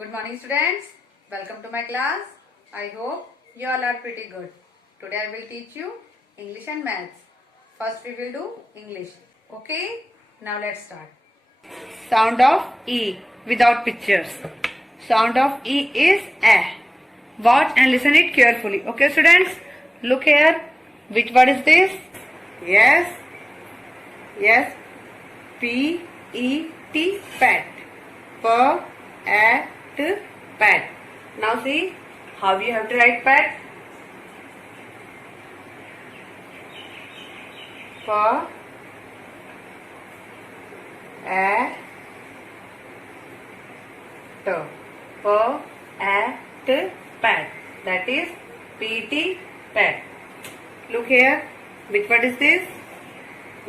Good morning students. Welcome to my class. I hope you all are pretty good. Today I will teach you English and Maths. First we will do English. Okay? Now let's start. Sound of E without pictures. Sound of E is A. Watch and listen it carefully. Okay students? Look here. Which word is this? Yes. Yes. P-E-T. Pet. P-A-T. Pet. Now see how you have to write pet. P-A-T. P-A-T. Pet. That is P-T. Pet. Look here. Which word is this?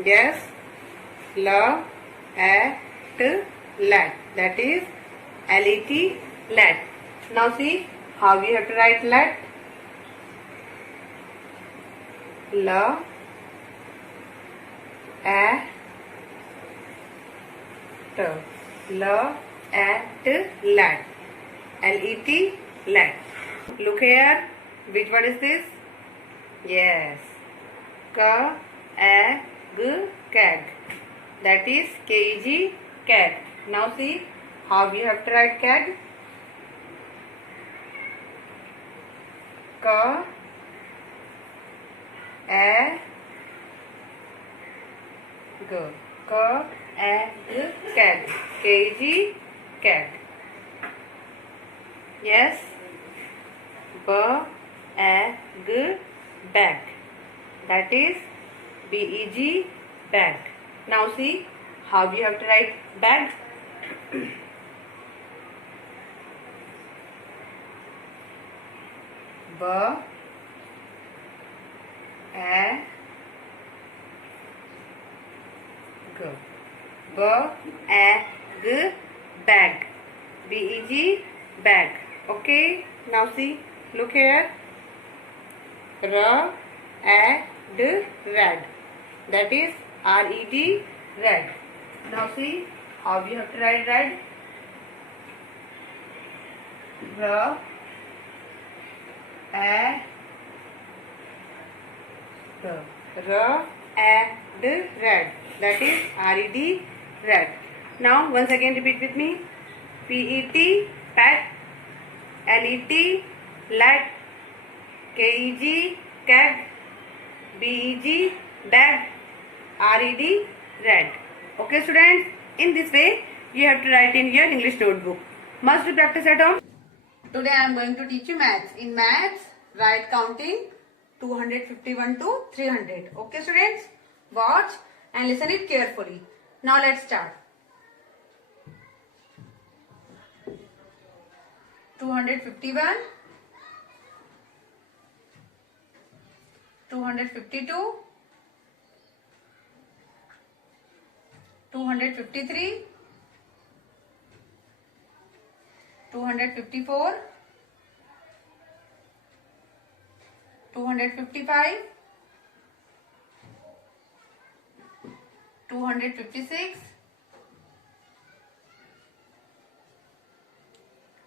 Yes. L-A-T. Lat. That is L-E-T. Lat. Now see how we have to write lat. L-A-T. L-A-T. Lat. L-E-T. Lat. Look here. Which word is this? Yes. K-A-G. Kag. That is K-E-G. Kag. Now see how we have to write kag. K-A-G. K-A-G. Kag. K-E-G. Kag. Yes. B-A-G. Bag. That is B-E-G. Bag. Now see how we have to write bag. B-A-G. B-A-G. Bag. B-E-G. Bag. Okay. Now see. Look here. R-A-D. Red. That is R-E-D. Red. Now see how we have to write red. R-A-D. Red. That is R-E-D. Red. Now once again repeat with me. P-E-T. Pet. L-E-T. Lat. K-E-G. Kag. B-E-G. Bag. R-E-D. Red. Okay students, in this way you have to write in your English notebook. Must you practice at home? Today I am going to teach you maths. In maths, write counting 251 to 300. Okay students, watch and listen it carefully. Now let's start. 251, 252, 253, 254, 255, 256,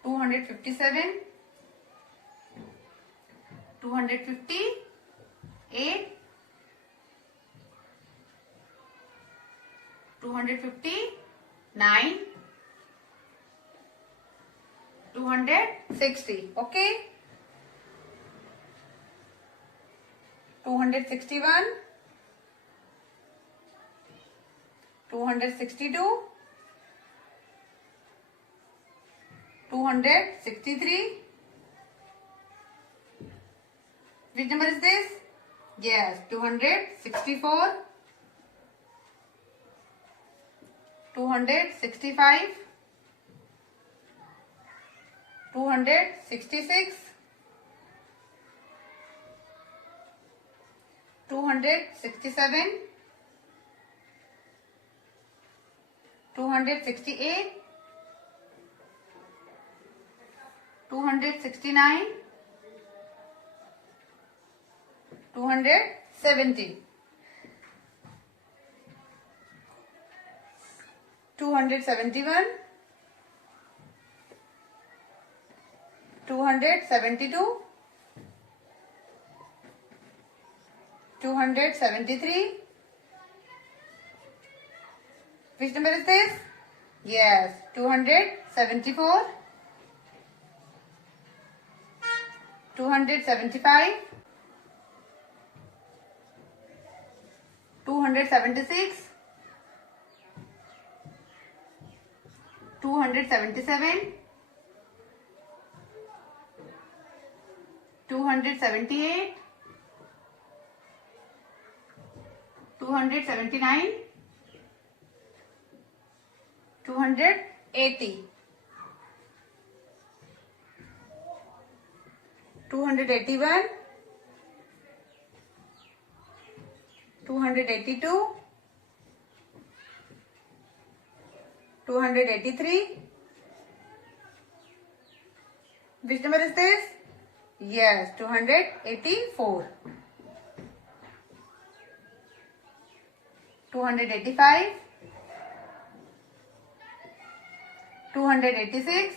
257, 258, 259, 260. Okay. 261, 262, 263. Which number is this? Yes, 264, 265, 266, 267, 268, 269, 270. 271, 272, 273. Which number is this? Yes, 274, 275, 276, 277, 278, 279, 280, 281, 282, 283. Which number is this? Yes, 284. 285, 286,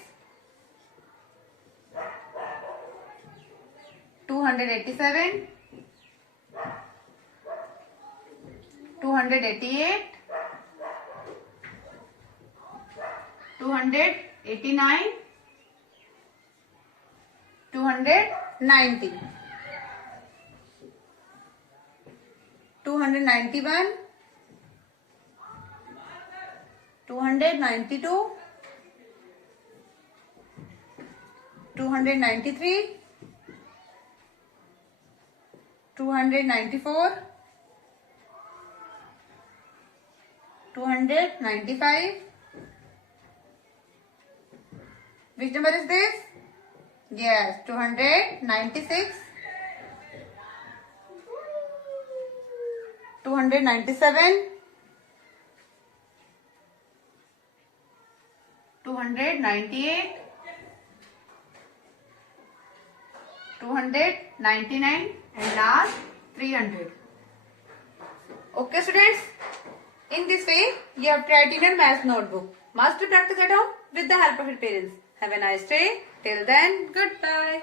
287, 288, 289, 290, 291, 292, 293, 294, 295. Which number is this? Yes, 296, 297, 298, 299 and last 300. Okay students, in this way you have tried in your math notebook. Must practice at home with the help of your parents. Have a nice day. Till then, goodbye.